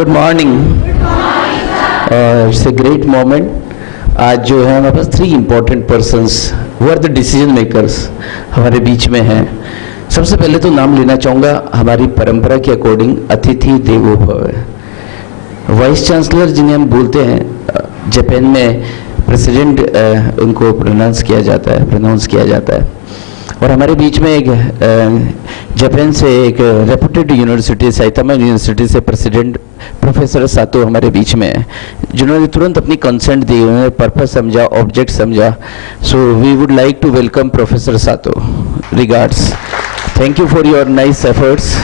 Good morning. It's a great moment. आज जो है हमारे पास 3 important persons who are the decision makers हमारे बीच में हैं। सबसे पहले तो नाम लेना चाहूँगा, हमारी परंपरा के अकॉर्डिंग अतिथि देवो भव। वाइस चांसलर जिन्हें हम बोलते हैं, जापान में प्रेसिडेंट उनको प्रोनाउंस किया जाता है। और हमारे बीच में एक जापान से एक रेपुटेड यूनिवर्सिटी, साइतामा यूनिवर्सिटी से प्रेसिडेंट प्रोफेसर सातो हमारे बीच में है, जिन्होंने तुरंत अपनी कंसेंट दी, उन्होंने पर्पस समझा, ऑब्जेक्ट समझा। So we would like to welcome professor Sato. Regards, thank you for your nice efforts.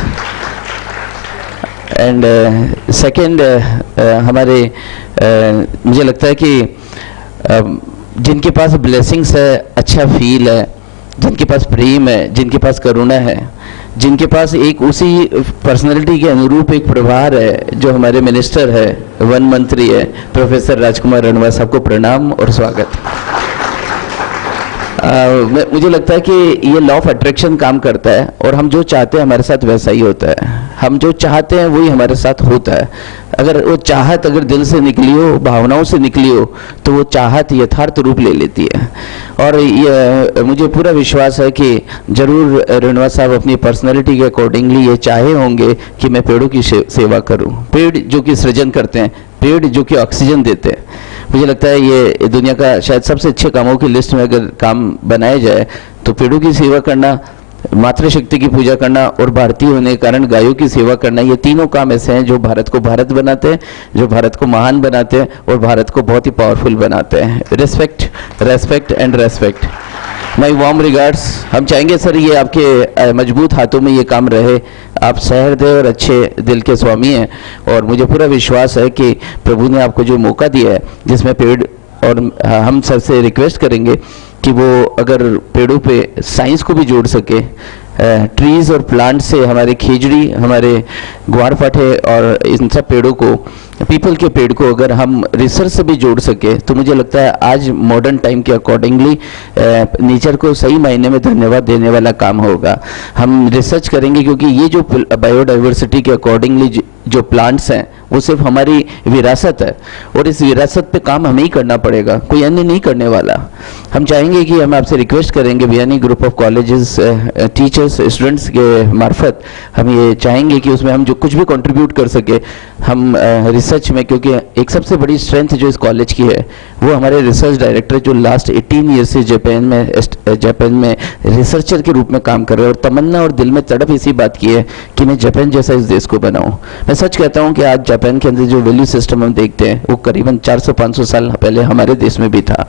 And second, हमारे मुझे लगता है कि जिनके पास ब्लेसिंग्स है, अच्छा फील है, जिनके पास प्रेम है, जिनके पास करुणा है, जिनके पास एक उसी पर्सनालिटी के अनुरूप एक प्रभार है, जो हमारे मिनिस्टर है, वन मंत्री है, प्रोफेसर राजकुमार रणवा साहब को प्रणाम और स्वागत। मुझे लगता है कि ये लॉ ऑफ अट्रैक्शन काम करता है और हम जो चाहते हैं हमारे साथ वैसा ही होता है। हम जो चाहते हैं वही हमारे साथ होता है। अगर वो चाहत अगर दिल से निकली हो, भावनाओं से निकली हो, तो वो चाहत यथार्थ रूप ले लेती है। और ये मुझे पूरा विश्वास है कि जरूर रणवा साहब अपनी पर्सनैलिटी के अकॉर्डिंगली ये चाहे होंगे कि मैं पेड़ों की सेवा करूं। पेड़ जो कि सृजन करते हैं, पेड़ जो कि ऑक्सीजन देते हैं। मुझे लगता है ये दुनिया का शायद सबसे अच्छे कामों की लिस्ट में अगर काम बनाया जाए तो पेड़ों की सेवा करना, मातृशक्ति की पूजा करना और भारतीय होने के कारण गायों की सेवा करना, ये तीनों काम ऐसे हैं जो भारत को भारत बनाते हैं, जो भारत को महान बनाते हैं और भारत को बहुत ही पावरफुल बनाते हैं। Respect, respect and respect. My warm regards. हम चाहेंगे सर ये आपके मजबूत हाथों में ये काम रहे। आप सहृदय और अच्छे दिल के स्वामी हैं और मुझे पूरा विश्वास है कि प्रभु ने आपको जो मौका दिया है जिसमें पेड़, और हम सर से रिक्वेस्ट करेंगे कि वो अगर पेड़ों पे साइंस को भी जोड़ सके, ट्रीज और प्लांट से हमारे खेजड़ी, हमारे ग्वारपाठे और इन सब पेड़ों को, पीपल के पेड़ को अगर हम रिसर्च से भी जोड़ सके तो मुझे लगता है आज मॉडर्न टाइम के अकॉर्डिंगली नेचर को सही मायने में धन्यवाद देने वाला काम होगा। हम रिसर्च करेंगे क्योंकि ये जो बायोडाइवर्सिटी के अकॉर्डिंगली जो प्लांट्स हैं वो सिर्फ हमारी विरासत है और इस विरासत पे काम हमें ही करना पड़ेगा, कोई अन्य नहीं करने वाला। हम चाहेंगे कि हम आपसे रिक्वेस्ट करेंगे Biyani group of colleges, teachers, students के मार्फत हम ये चाहेंगे कि उसमें हम जो कुछ भी कंट्रीब्यूट कर सके हम रिसर्च में, क्योंकि एक सबसे बड़ी स्ट्रेंथ जो इस कॉलेज की है वो हमारे रिसर्च डायरेक्टर जो लास्ट 18 ईयर से जापान में रिसर्चर के रूप में काम कर रहे हैं और तमन्ना और दिल में तड़प इसी बात की है कि मैं जापान जैसा इस देश को बनाऊं। मैं सच कहता हूं कि आज जापान के अंदर जो वैल्यू सिस्टम हम देखते हैं वो करीबन 400-500 साल पहले हमारे देश में भी था।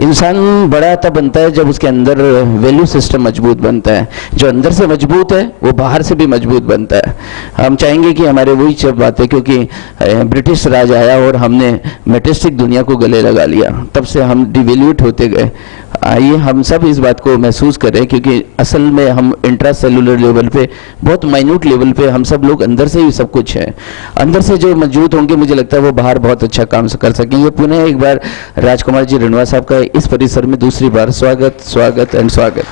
इंसान बड़ा तब बनता है जब उसके अंदर वैल्यू सिस्टम मजबूत बनता है। जो अंदर से मजबूत है वो बाहर से भी मजबूत बनता है। हम चाहेंगे कि हमारे वही सब बातें, क्योंकि ब्रिटिश राज आया और हमने मेटेस्टिक दुनिया को गले लगा लिया, तब से हम डिवेल्यूट होते गए। आइए हम सब इस बात को महसूस करें, क्योंकि असल में हम इंट्रा सेलुलर लेवल पे, बहुत माइन्यूट लेवल पे हम सब लोग अंदर से ही सब कुछ है। अंदर से जो मौजूद होंगे मुझे लगता है वो बाहर बहुत अच्छा काम कर सकेंगे। पुनः एक बार राजकुमार जी रणवा साहब का इस परिसर में दूसरी बार स्वागत, स्वागत एंड स्वागत।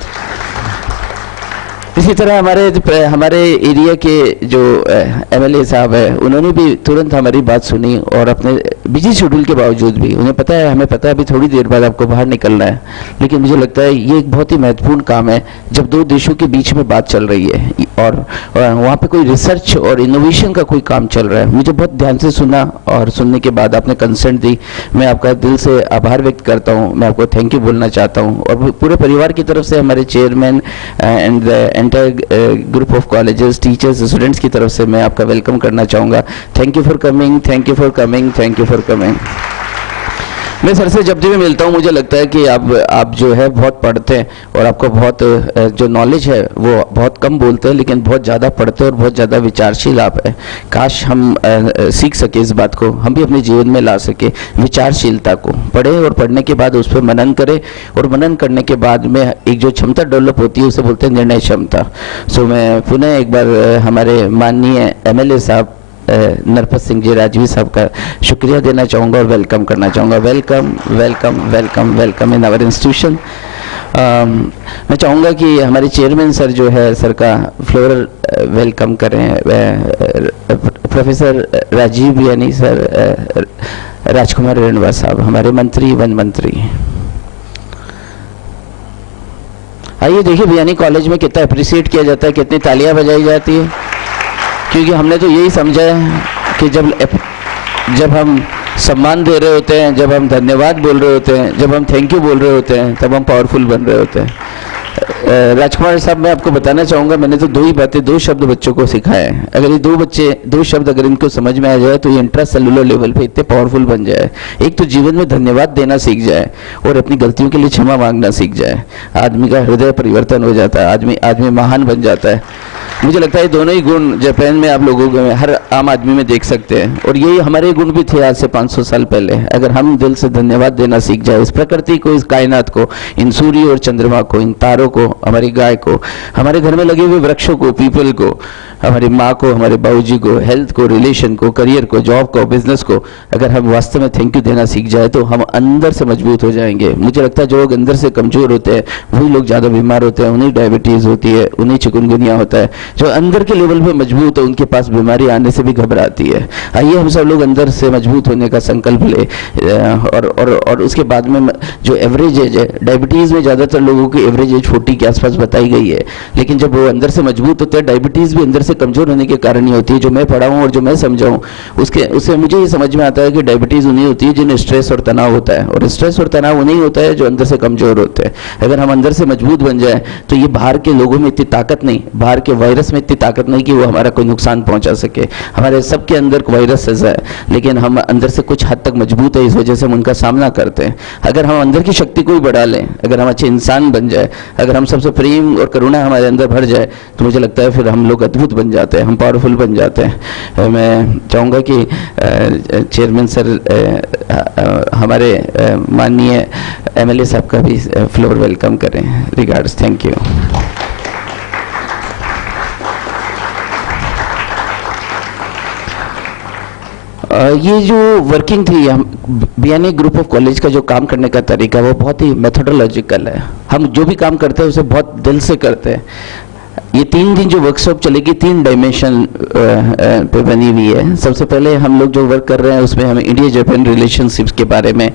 इसी तरह हमारे एरिया के जो एमएलए साहब है उन्होंने भी तुरंत हमारी बात सुनी और अपने बिजी शेड्यूल के बावजूद भी, उन्हें पता है, हमें पता है अभी थोड़ी देर बाद आपको बाहर निकलना है, लेकिन मुझे लगता है ये एक बहुत ही महत्वपूर्ण काम है जब 2 देशों के बीच में बात चल रही है और वहाँ पे कोई रिसर्च और इनोवेशन का कोई काम चल रहा है। मुझे बहुत ध्यान से सुना और सुनने के बाद आपने कंसेंट दी। मैं आपका दिल से आभार व्यक्त करता हूँ, मैं आपको थैंक यू बोलना चाहता हूँ और पूरे परिवार की तरफ से, हमारे chairman and group of colleges, teachers, students की तरफ से मैं आपका वेलकम करना चाहूँगा। Thank you for coming, thank you for coming, thank you for coming. मैं सर से जब भी मिलता हूँ मुझे लगता है कि आप जो है बहुत पढ़ते हैं और आपको बहुत जो नॉलेज है वो बहुत कम बोलते हैं लेकिन बहुत ज़्यादा पढ़ते हैं और बहुत ज़्यादा विचारशील आप है। काश हम सीख सके इस बात को, हम भी अपने जीवन में ला सके विचारशीलता को। पढ़े और पढ़ने के बाद उस पर मनन करें और मनन करने के बाद में एक जो क्षमता डेवलप होती है उसे बोलते हैं निर्णय क्षमता। सो मैं पुनः एक बार हमारे माननीय एमएलए साहब नरपत सिंह जी राजवी साहब का शुक्रिया देना चाहूँगा और वेलकम करना चाहूँगा। Welcome, welcome, welcome, welcome in our institution. मैं चाहूँगा कि हमारे चेयरमैन सर जो है, सर का फ्लोरल वेलकम करें। प्रोफेसर राजीव बियानी सर, राजकुमार रेणवा साहब हमारे मंत्री, वन मंत्री। आइए देखिए बियानी कॉलेज में कितना अप्रिशिएट किया जाता है, कितनी तालियां बजाई जाती है, क्योंकि हमने तो यही समझा है कि जब हम सम्मान दे रहे होते हैं, जब हम धन्यवाद बोल रहे होते हैं, जब हम थैंक यू बोल रहे होते हैं, तब हम पावरफुल बन रहे होते हैं। राजकुमार साहब, मैं आपको बताना चाहूँगा, मैंने तो 2 ही बातें, 2 शब्द बच्चों को सिखाए हैं। अगर ये 2 शब्द अगर इनको समझ में आ जाए तो ये इंट्रा सेलुलर लेवल पे इतने पावरफुल बन जाए। एक तो जीवन में धन्यवाद देना सीख जाए और अपनी गलतियों के लिए क्षमा मांगना सीख जाए। आदमी का हृदय परिवर्तन हो जाता है, आदमी महान बन जाता है। मुझे लगता है दोनों ही गुण जापान में आप लोगों को हर आम आदमी में देख सकते हैं, और यही हमारे गुण भी थे आज से 500 साल पहले। अगर हम दिल से धन्यवाद देना सीख जाए इस प्रकृति को, इस कायनात को, इन सूर्य और चंद्रमा को, इन तारों को, हमारी गाय को, हमारे घर में लगे हुए वृक्षों को, पीपल को, हमारी माँ को, हमारे बाबूजी को, हेल्थ को, रिलेशन को, करियर को, जॉब को, बिजनेस को, अगर हम वास्तव में थैंक यू देना सीख जाए तो हम अंदर से मजबूत हो जाएंगे। मुझे लगता है जो लोग अंदर से कमजोर होते हैं वही लोग ज़्यादा बीमार होते हैं, उन्हें डायबिटीज़ होती है, उन्हें चिकनगुनिया होता है। जो अंदर के लेवल पे मजबूत है उनके पास बीमारी आने से भी घबराती है। आइए हम सब लोग अंदर से मजबूत होने का संकल्प ले, और उसके बाद में जो एवरेज एज है, डायबिटीज़ में ज़्यादातर लोगों की एवरेज एज 40 के आसपास बताई गई है, लेकिन जब वो अंदर से मजबूत होते हैं, डायबिटीज़ भी अंदर से कमजोर होने के कारण ही होती है। जो मैं पढ़ा हूँ और जो मैं समझा हूँ उससे मुझे ये समझ में आता है कि डायबिटीज़ उन्हीं होती है जिन्हें स्ट्रेस और तनाव होता है, और स्ट्रेस और तनाव उन्हीं होता है जो अंदर से कमजोर होते हैं। अगर हम अंदर से मजबूत बन जाए तो ये बाहर के लोगों में इतनी ताकत नहीं, बाहर के वायरस में इतनी ताकत नहीं कि वो हमारा कोई नुकसान पहुंचा सके। हमारे सबके अंदर वायरस है, लेकिन हम अंदर से कुछ हद तक मजबूत है, इस वजह से हम उनका सामना करते हैं। अगर हम अंदर की शक्ति को भी बढ़ा लें, अगर हम अच्छे इंसान बन जाए, अगर हम सबसे प्रेम और करुणा हमारे अंदर भर जाए, तो मुझे लगता है फिर हम लोग अद्भुत बन जाते हैं, हम पावरफुल बन जाते हैं। मैं चाहूँगा कि चेयरमैन सर हमारे माननीय एमएलए साहब का भी फ्लोर वेलकम करें। Regards, thank you. ये जो वर्किंग थी, हम बियानी ग्रुप ऑफ कॉलेज का जो काम करने का तरीका वो बहुत ही मेथोडोलॉजिकल है। हम जो भी काम करते हैं उसे बहुत दिल से करते हैं। ये 3 दिन जो वर्कशॉप चलेगी 3 डायमेंशन पे बनी हुई है। सबसे पहले हम लोग जो वर्क कर रहे हैं उसमें हम इंडिया जापान रिलेशनशिप्स के बारे में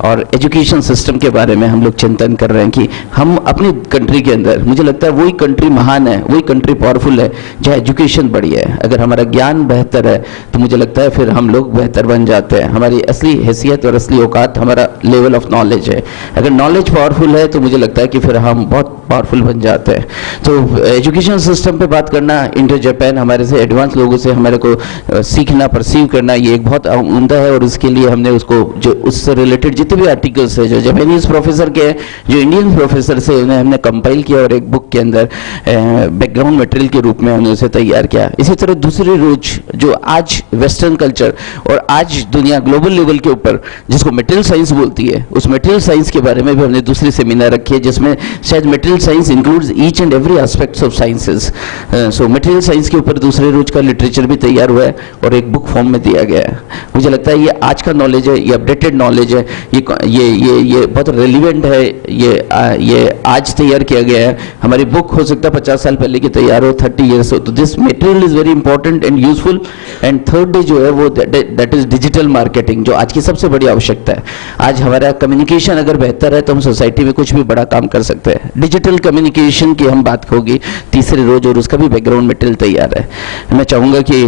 और एजुकेशन सिस्टम के बारे में हम लोग चिंतन कर रहे हैं कि हम अपनी कंट्री के अंदर, मुझे लगता है वही कंट्री महान है, वही कंट्री पावरफुल है जहाँ एजुकेशन बढ़िया है। अगर हमारा ज्ञान बेहतर है तो मुझे लगता है फिर हम लोग बेहतर बन जाते हैं। हमारी असली हैसियत और असली औकात हमारा लेवल ऑफ नॉलेज है। अगर नॉलेज पावरफुल है तो मुझे लगता है कि फिर हम बहुत पावरफुल बन जाते हैं। तो एजुकेशन सिस्टम पे बात करना, इंडो जापान हमारे से एडवांस लोगों से हमारे को सीखना, परसीव करना, ये एक बहुत उम्दा है, और इसके लिए हमने उसको जो उससे रिलेटेड जितने भी आर्टिकल्स है जो जापानीज प्रोफेसर के, जो इंडियन प्रोफेसर से, उन्हें हमने कंपाइल किया और एक बुक के अंदर बैकग्राउंड मटेरियल के रूप में हमने उसे तैयार किया। इसी तरह दूसरी रोज जो आज वेस्टर्न कल्चर और आज दुनिया ग्लोबल लेवल के ऊपर जिसको मटेरियल साइंस बोलती है, उस मटेरियल साइंस के बारे में भी हमने दूसरी सेमिनार रखी है, जिसमें शायद material science includes each and every aspects of sciences. So material science के ऊपर दूसरे रोज का लिटरेचर भी तैयार हुआ है और एक बुक फॉर्म में दिया गया है। मुझे लगता है ये आज का नॉलेज है, ये अपडेटेड नॉलेज है, ये बहुत रेलिवेंट है, ये आज तैयार किया गया है। हमारी बुक हो सकता है 50 साल पहले की तैयार हो, 30 ईयर्स हो। तो this material is very important and useful. And third day जो है वो दैट इज डिजिटल मार्केटिंग, जो आज की सबसे बड़ी आवश्यकता है। आज हमारा कम्युनिकेशन अगर बेहतर है तो हम सोसाइटी में कुछ भी बड़ा काम कर सकते हैं। डिजिटल कम्युनिकेशन की हम बात होगी तीसरे रोज, और उसका भी बैकग्राउंड मटेरियल तैयार है। मैं चाहूँगा कि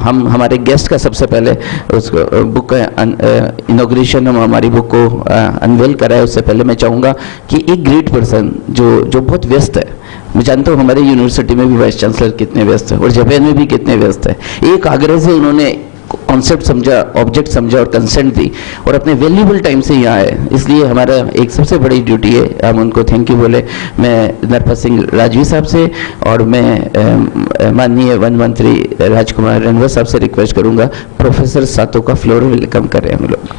हम हमारे गेस्ट का सबसे पहले उस बुक का इनॉग्रेशन, हम हमारी बुक को अनवेल कराए। उससे पहले मैं चाहूँगा कि एक ग्रेट पर्सन जो बहुत व्यस्त है, मैं जानता हूँ हमारे यूनिवर्सिटी में भी वाइस चांसलर कितने व्यस्त है और जापान में भी कितने व्यस्त है, एक आग्रह से उन्होंने कॉन्सेप्ट समझा, ऑब्जेक्ट समझा और कंसेंट दी और अपने वैल्यूबल टाइम से यहाँ आए। इसलिए हमारा एक सबसे बड़ी ड्यूटी है हम उनको थैंक यू बोले। मैं नरपत सिंह राजवी साहब से और मैं माननीय वन मंत्री राजकुमार रेणवा साहब से रिक्वेस्ट करूँगा प्रोफेसर सातो का फ्लोर वेलकम करें हम लोग।